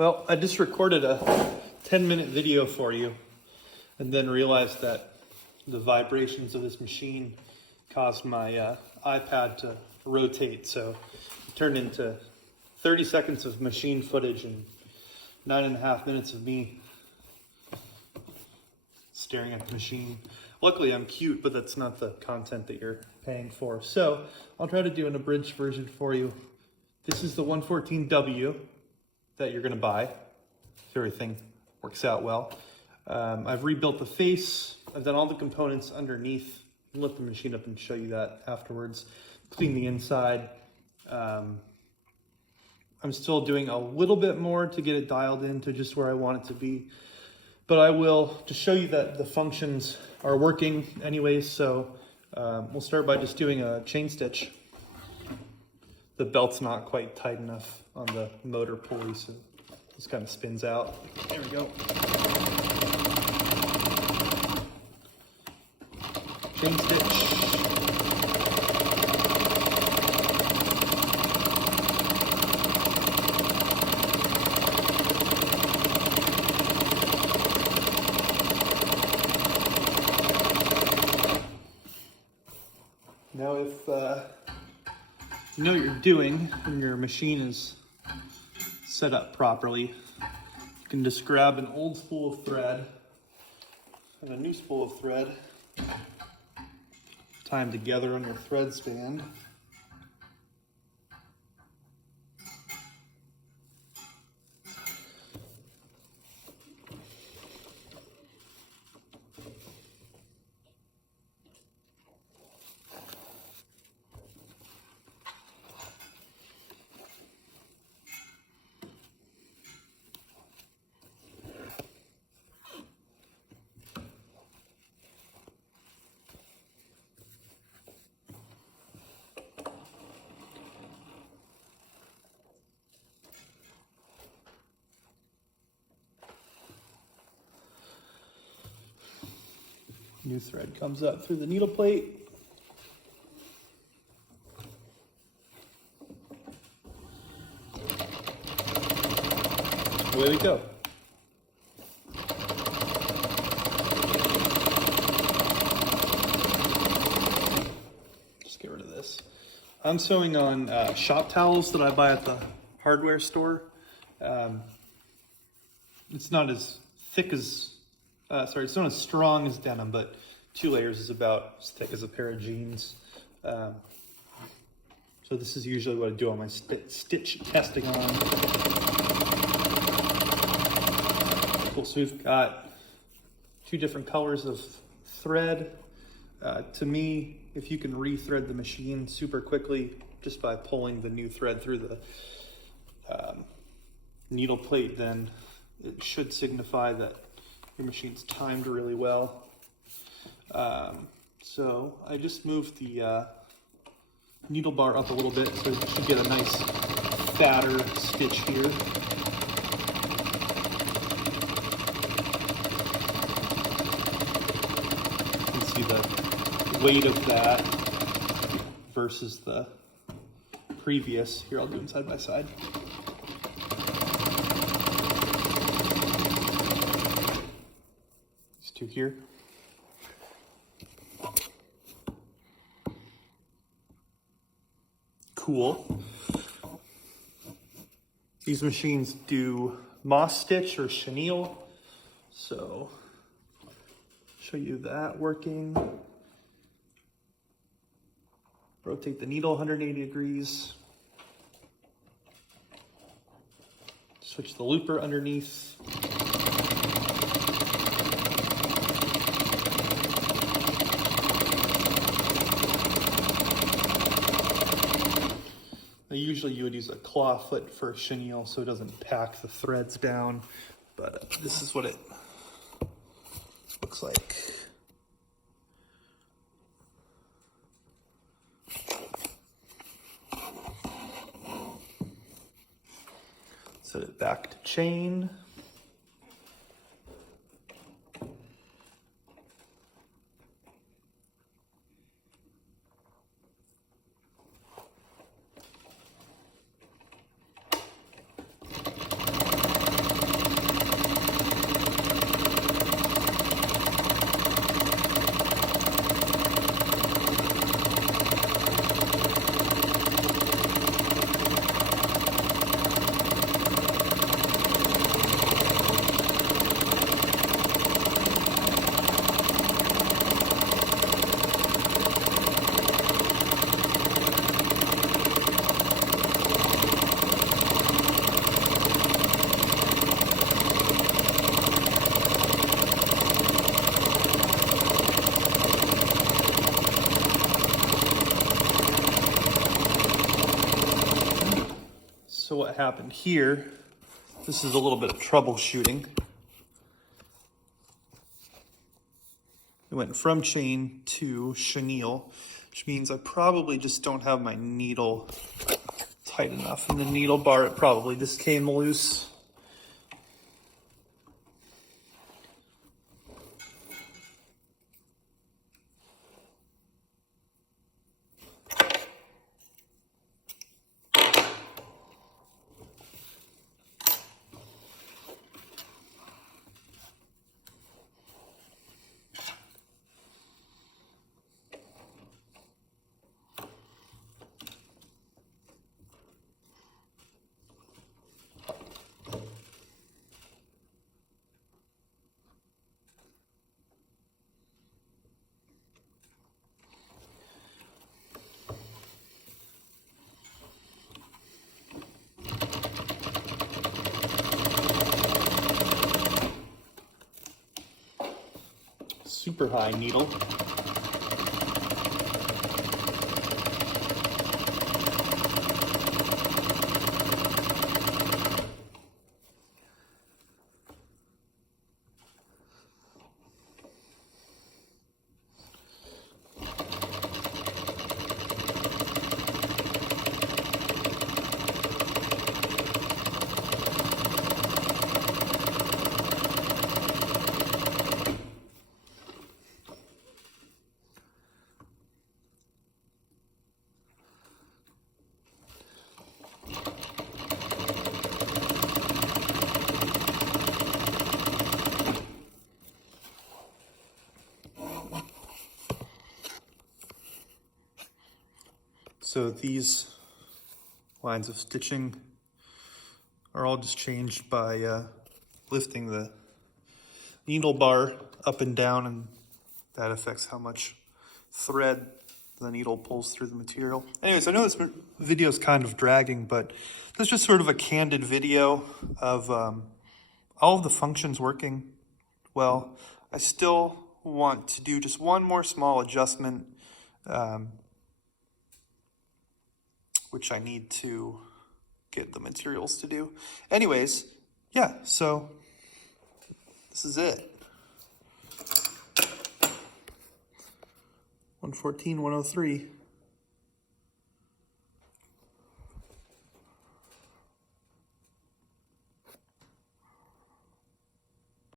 Well, I just recorded a 10-minute video for you and then realized that the vibrations of this machine caused my iPad to rotate. So it turned into 30 seconds of machine footage and 9.5 minutes of me staring at the machine. Luckily, I'm cute, but that's not the content that you're paying for. So I'll try to do an abridged version for you. This is the 114W that you're going to buy if everything works out well. I've rebuilt the face. I've done all the components underneath. I'll lift the machine up and show you that afterwards. Clean the inside. I'm still doing a little bit more to get it dialed in to just where I want it to be. But I will just show you that the functions are working anyways. So we'll start by just doing a chain stitch. The belt's not quite tight enough on the motor pulley, so this kind of spins out. There we go. Chain stitch. Now if you know what you're doing and your machine is set up properly, you can just grab an old spool of thread and a new spool of thread, tie them together on your thread stand. New thread comes up through the needle plate. Away we go. Just get rid of this. I'm sewing on shop towels that I buy at the hardware store. It's not as thick as it's not as strong as denim, but 2 layers is about as thick as a pair of jeans. So this is usually what I do on my stitch testing on. Cool, so we've got 2 different colors of thread. To me, if you can rethread the machine super quickly just by pulling the new thread through the needle plate, then it should signify that your machine's timed really well. So I just moved the needle bar up a little bit so you should get a nice fatter stitch here. You can see the weight of that versus the previous. Here, I'll do them side by side. Here. Cool. These machines do moss stitch or chenille, so show you that working. Rotate the needle 180 degrees. Switch the looper underneath. Usually you would use a claw foot for chenille so it doesn't pack the threads down, but this is what it looks like. Set it back to chain. happened here, this is a little bit of troubleshooting. It went from chain to chenille, which means I probably just don't have my needle tight enough. In the needle bar, it probably just came loose. Super high needle. So these lines of stitching are all just changed by lifting the needle bar up and down, and that affects how much thread the needle pulls through the material. Anyways, I know this video is kind of dragging, but this is just sort of a candid video of all of the functions working well. I still want to do just one more small adjustment, which I need to get the materials to do. Anyways, yeah, so this is it. 114, 103.